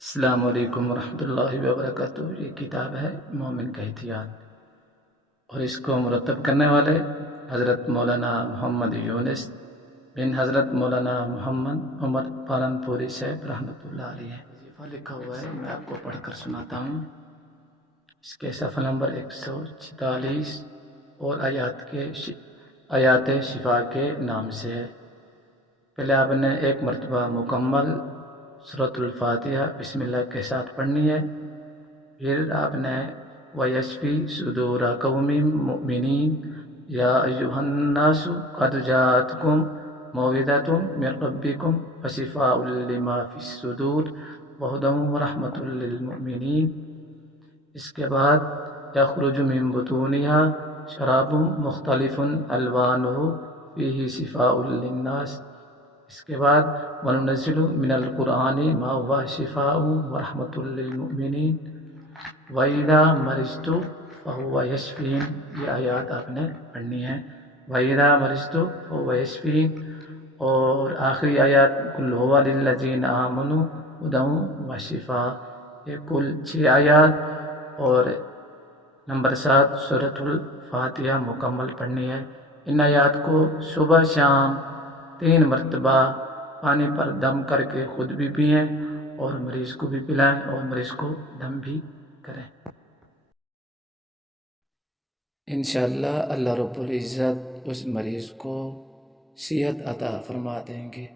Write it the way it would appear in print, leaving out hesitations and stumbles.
السلام علیکم ورحمۃ اللہ وبرکاتہ۔ یہ کتاب ہے مومن کا احتیاط، اور اس کو مرتب کرنے والے حضرت مولانا محمد یونس بن حضرت مولانا محمد عمر پالنپوری صاحب رحمۃ اللہ علیہ ہیں۔ وظیفہ لکھا ہوا ہے، میں آپ کو پڑھ کر سناتا ہوں۔ اس کے صفحہ نمبر 146 اور آیات شفا کے نام سے ہے۔ پہلے آپ نے ایک مرتبہ مکمل سورۃ الفاتحہ بسم اللہ کے ساتھ پڑھنی ہے، پھر آپ نے وَيَشْفِي صُدُورَ قَوْمٍ مُؤْمِنِينَ يَا أَيُّهَا النَّاسُ قَدْ جَاءَتْكُم مَوْعِظَةٌ مِّن رَّبِّكُمْ وَشِفَاءٌ لِّمَا فِي الصُّدُورِ وَهُدًى وَرَحْمَةٌ لِّلْمُؤْمِنِينَ۔ اس کے بعد يَخْرُجُ مِن بُطُونِهَا شَرَابٌ مُخْتَلِفٌ أَلْوَانُهُ فِيهِ شِفَاءٌ لِّلنَّاسِ۔ اس کے بعد وَنُنَزِّلُ مِنَ الْقُرْآنِ مَا هُوَ شِفَاءٌ وَرَحْمَةٌ لِّلْمُؤْمِنِينَ وَإِذَا مَرِضْتُ فَهُوَ يَشْفِينِ۔ یہ آیات آپ نے پڑھنی ہے، وَإِذَا مَرِضْتُ فَهُوَ يَشْفِينِ۔ اور آخری آیات قُلْ هُوَ لِلَّذِينَ آمَنُوا هُدًى وَشِفَاءٌ۔ یہ کل 6 آیات اور نمبر 7 سورۃ الفاتحہ مکمل پڑھنی ہے۔ ان آیات کو صبح شام 3 مرتبہ پانی پر دم کر کے خود بھی پئیں اور مریض کو بھی پلائیں اور مریض کو دم بھی کریں۔ انشاءاللہ اللہ رب العزت اس مریض کو صحت عطا فرما دیں گے۔